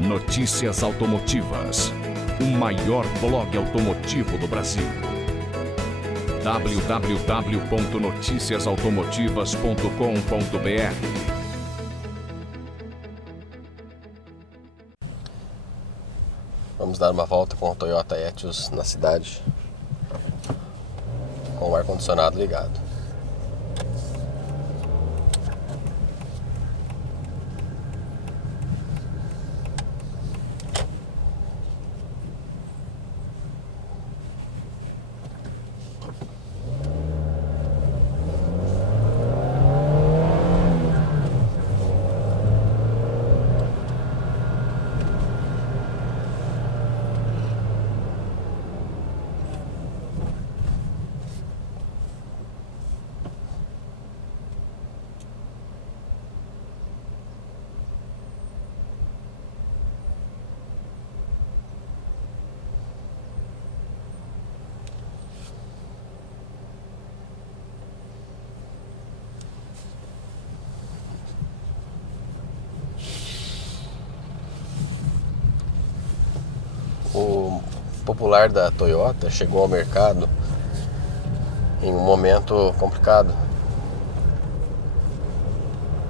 Notícias Automotivas, o maior blog automotivo do Brasil. www.noticiasautomotivas.com.br. Vamos dar uma volta com o Toyota Etios na cidade, com o ar-condicionado ligado. O Popular da Toyota chegou ao mercado em um momento complicado.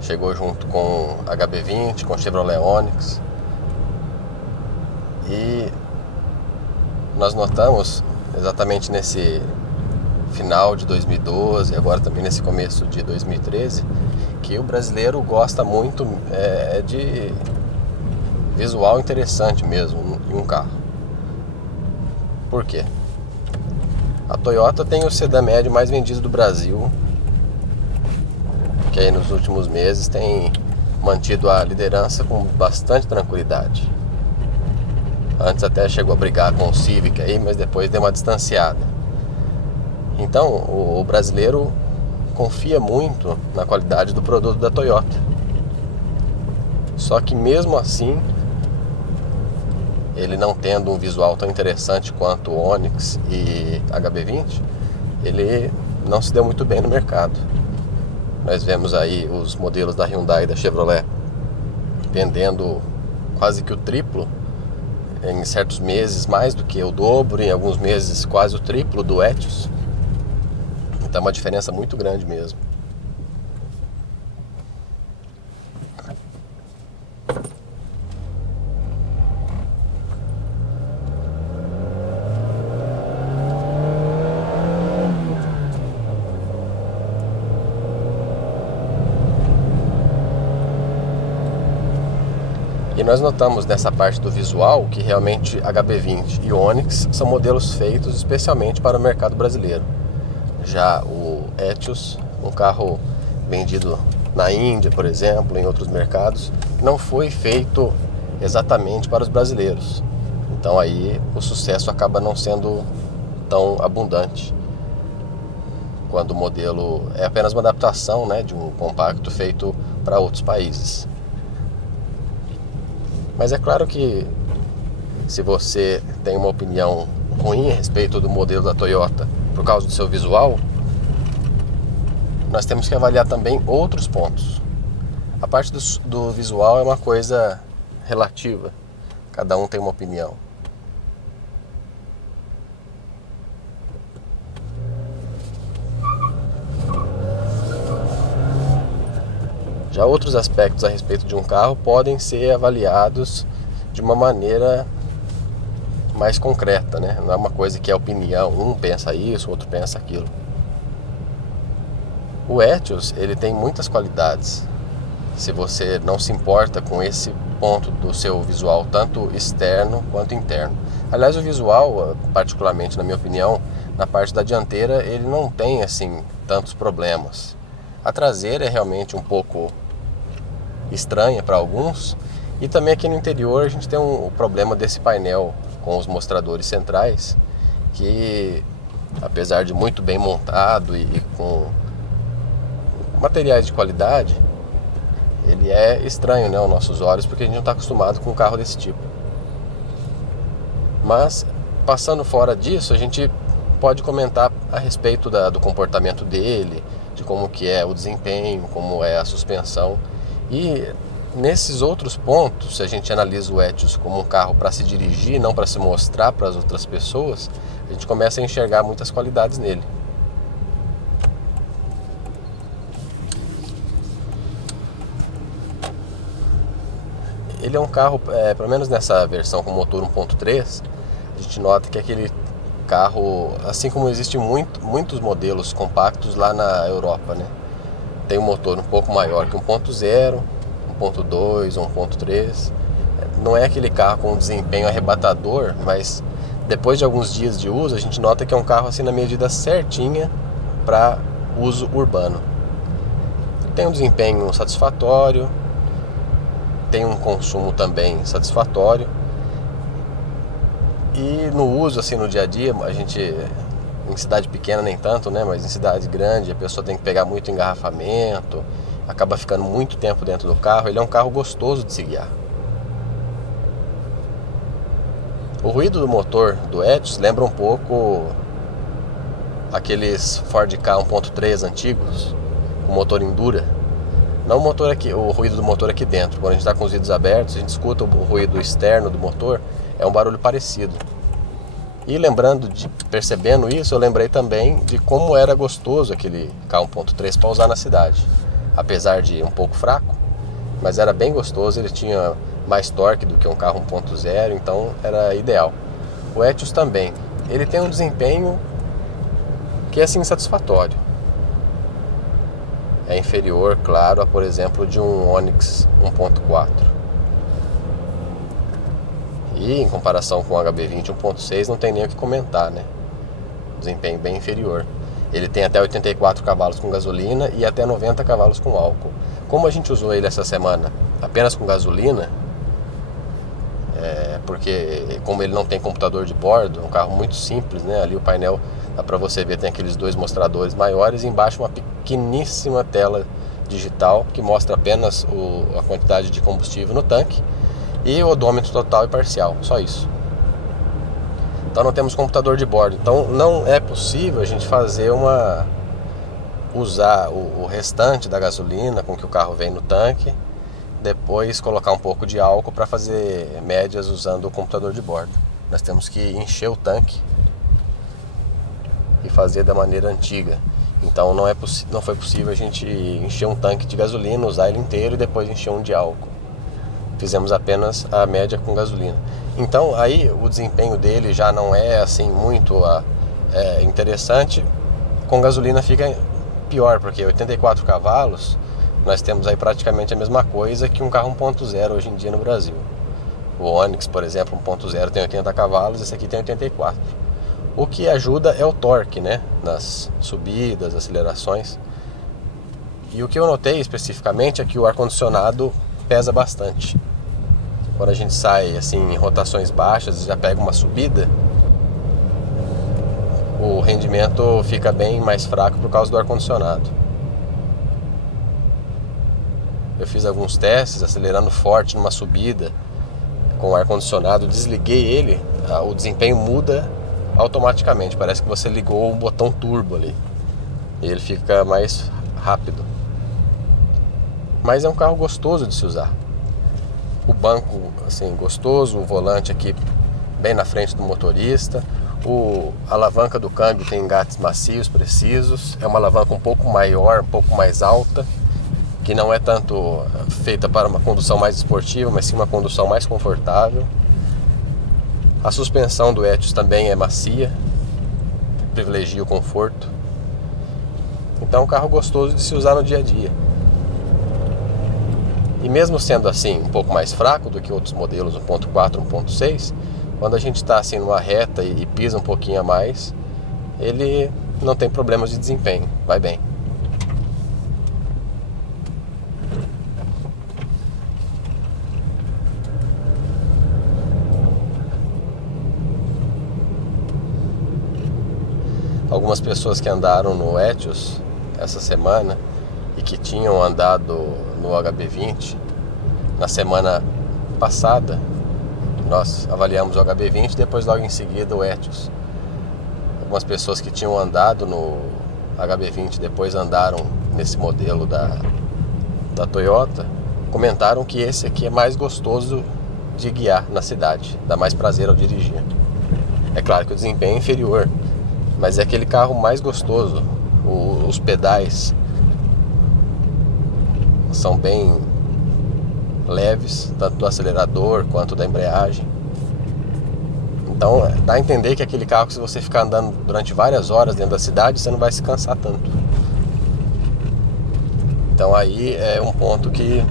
Chegou junto com HB20, com Chevrolet Onix. E nós notamos exatamente nesse final de 2012, agora também nesse começo de 2013, que o brasileiro gosta muito de visual interessante mesmo em um carro. Por quê? A Toyota tem o sedã médio mais vendido do Brasil, que aí nos últimos meses tem mantido a liderança com bastante tranquilidade. Antes até chegou a brigar com o Civic aí, mas depois deu uma distanciada. Então o brasileiro confia muito na qualidade do produto da Toyota. Só que mesmo assim, ele não tendo um visual tão interessante quanto o Onix e HB20, ele não se deu muito bem no mercado. Nós vemos aí os modelos da Hyundai e da Chevrolet vendendo quase que o triplo, em certos meses mais do que o dobro, em alguns meses quase o triplo do Etios. Então é uma diferença muito grande mesmo. E nós notamos nessa parte do visual que realmente HB20 e Onix são modelos feitos especialmente para o mercado brasileiro. Já o Etios, um carro vendido na Índia, por exemplo, em outros mercados, não foi feito exatamente para os brasileiros. Então aí o sucesso acaba não sendo tão abundante, quando o modelo é apenas uma adaptação, né, de um compacto feito para outros países. Mas é claro que se você tem uma opinião ruim a respeito do modelo da Toyota por causa do seu visual, nós temos que avaliar também outros pontos. A parte do visual é uma coisa relativa, cada um tem uma opinião. Já outros aspectos a respeito de um carro podem ser avaliados de uma maneira mais concreta, né? Não é uma coisa que é opinião, um pensa isso, o outro pensa aquilo. O Etios, ele tem muitas qualidades. Se você não se importa com esse ponto do seu visual, tanto externo quanto interno. Aliás, o visual, particularmente na minha opinião, na parte da dianteira, ele não tem assim tantos problemas. A traseira é realmente um pouco estranha para alguns, e também aqui no interior a gente tem o problema desse painel com os mostradores centrais, que apesar de muito bem montado e com materiais de qualidade, ele é estranho, né, aos nossos olhos, porque a gente não está acostumado com um carro desse tipo. Mas passando fora disso, a gente pode comentar a respeito do comportamento dele, de como que é o desempenho, como é a suspensão. E Nesses outros pontos, se a gente analisa o Etios como um carro para se dirigir, não para se mostrar para as outras pessoas, a gente começa a enxergar muitas qualidades nele. Ele é um carro, pelo menos nessa versão com motor 1.3, a gente nota que aquele carro, assim como existem muitos modelos compactos lá na Europa, né? Tem um motor um pouco maior que 1.0, 1.2, 1.3. Não é aquele carro com desempenho arrebatador, mas depois de alguns dias de uso, a gente nota que é um carro assim na medida certinha para uso urbano. Tem um desempenho satisfatório, tem um consumo também satisfatório. E no uso, assim, no dia a dia, a gente, em cidade pequena nem tanto, né? Mas em cidade grande, a pessoa tem que pegar muito engarrafamento, acaba ficando muito tempo dentro do carro. Ele é um carro gostoso de se guiar. O ruído do motor do Etios lembra um pouco aqueles Ford Ka 1.3 antigos, com motor Endura. Não o motor aqui, o ruído do motor aqui dentro. Quando a gente está com os vidros abertos, a gente escuta o ruído externo do motor, é um barulho parecido. E percebendo isso, eu lembrei também de como era gostoso aquele Ka 1.3 para usar na cidade. Apesar de um pouco fraco, mas era bem gostoso, ele tinha mais torque do que um carro 1.0, então era ideal. O Etios também, ele tem um desempenho que é assim satisfatório. É inferior, claro, a, por exemplo, de um Onix 1.4. E em comparação com o HB20 1.6 não tem nem o que comentar, né? Desempenho bem inferior. Ele tem até 84 cavalos com gasolina e até 90 cavalos com álcool. Como a gente usou ele essa semana apenas com gasolina, porque como ele não tem computador de bordo, é um carro muito simples, né? Ali o painel, dá para você ver, tem aqueles dois mostradores maiores e embaixo uma pequeníssima tela digital que mostra apenas a quantidade de combustível no tanque e o odômetro total e parcial, só isso. Então não temos computador de bordo, então não é possível a gente usar o restante da gasolina com que o carro vem no tanque, depois colocar um pouco de álcool para fazer médias usando o computador de bordo. Nós temos que encher o tanque e fazer da maneira antiga. Então não foi possível a gente encher um tanque de gasolina, usar ele inteiro e depois encher um de álcool. Fizemos apenas a média com gasolina. Então aí o desempenho dele já não é assim muito interessante. Com gasolina fica pior, porque 84 cavalos nós temos aí praticamente a mesma coisa que um carro 1.0 hoje em dia no Brasil. O Onix, por exemplo, 1.0 tem 80 cavalos, esse aqui tem 84. O que ajuda é o torque, né? Nas subidas, acelerações. E o que eu notei especificamente é que o ar-condicionado pesa bastante. Quando a gente sai assim em rotações baixas e já pega uma subida, o rendimento fica bem mais fraco por causa do ar-condicionado. Eu fiz alguns testes acelerando forte numa subida com o ar-condicionado, desliguei ele, o desempenho muda automaticamente, parece que você ligou um botão turbo ali e ele fica mais rápido. Mas é um carro gostoso de se usar. O banco assim gostoso, o volante aqui bem na frente do motorista, a alavanca do câmbio tem engates macios, precisos, é uma alavanca um pouco maior, um pouco mais alta, que não é tanto feita para uma condução mais esportiva, mas sim uma condução mais confortável. A suspensão do Etios também é macia, privilegia o conforto. Então é um carro gostoso de se usar no dia a dia. E mesmo sendo assim um pouco mais fraco do que outros modelos 1.4, 1.6, quando a gente está assim numa reta e pisa um pouquinho a mais, ele não tem problemas de desempenho, vai bem. Algumas pessoas que andaram no Etios essa semana e que tinham andado no HB20 na semana passada, nós avaliamos o HB20 e depois logo em seguida o Etios. Algumas pessoas que tinham andado no HB20 depois andaram nesse modelo da Toyota comentaram que esse aqui é mais gostoso de guiar na cidade, dá mais prazer ao dirigir. É claro que o desempenho é inferior, mas é aquele carro mais gostoso. Os pedais são bem leves, tanto do acelerador quanto da embreagem. Então dá a entender que é aquele carro que, se você ficar andando durante várias horas dentro da cidade, você não vai se cansar tanto. Então aí é um ponto que,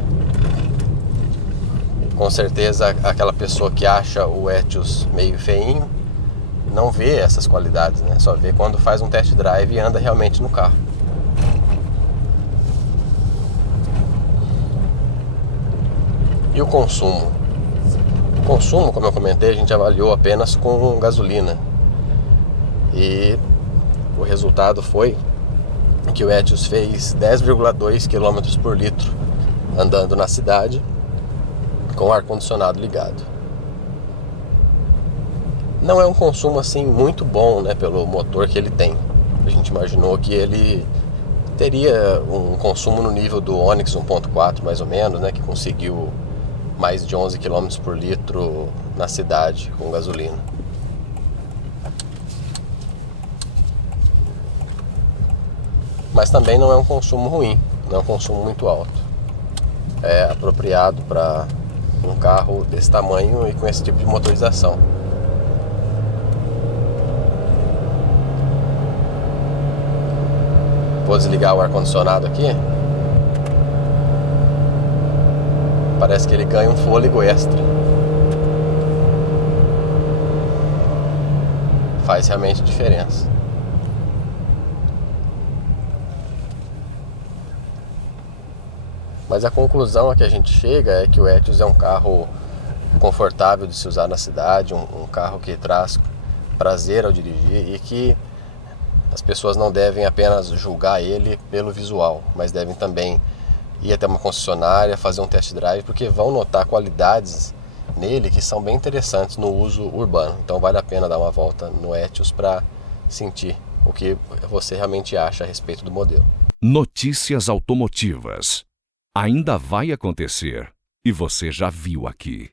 com certeza, aquela pessoa que acha o Etios meio feinho não vê essas qualidades, né? Só vê quando faz um test drive e anda realmente no carro. E o consumo? O consumo, como eu comentei, a gente avaliou apenas com gasolina. E o resultado foi que o Etios fez 10,2 km por litro andando na cidade com o ar-condicionado ligado. Não é um consumo assim muito bom, né, pelo motor que ele tem. A gente imaginou que ele teria um consumo no nível do Onix 1.4 mais ou menos, né, que conseguiu mais de 11 km por litro na cidade com gasolina. Mas também não é um consumo ruim, não é um consumo muito alto. É apropriado para um carro desse tamanho e com esse tipo de motorização. Vou desligar o ar-condicionado aqui. Parece que ele ganha um fôlego extra. Faz realmente diferença. Mas a conclusão a que a gente chega é que o Etios é um carro confortável de se usar na cidade, um carro que traz prazer ao dirigir e que as pessoas não devem apenas julgar ele pelo visual, mas devem também ir até uma concessionária, fazer um test drive, porque vão notar qualidades nele que são bem interessantes no uso urbano. Então vale a pena dar uma volta no Etios para sentir o que você realmente acha a respeito do modelo. Notícias automotivas. Ainda vai acontecer e você já viu aqui.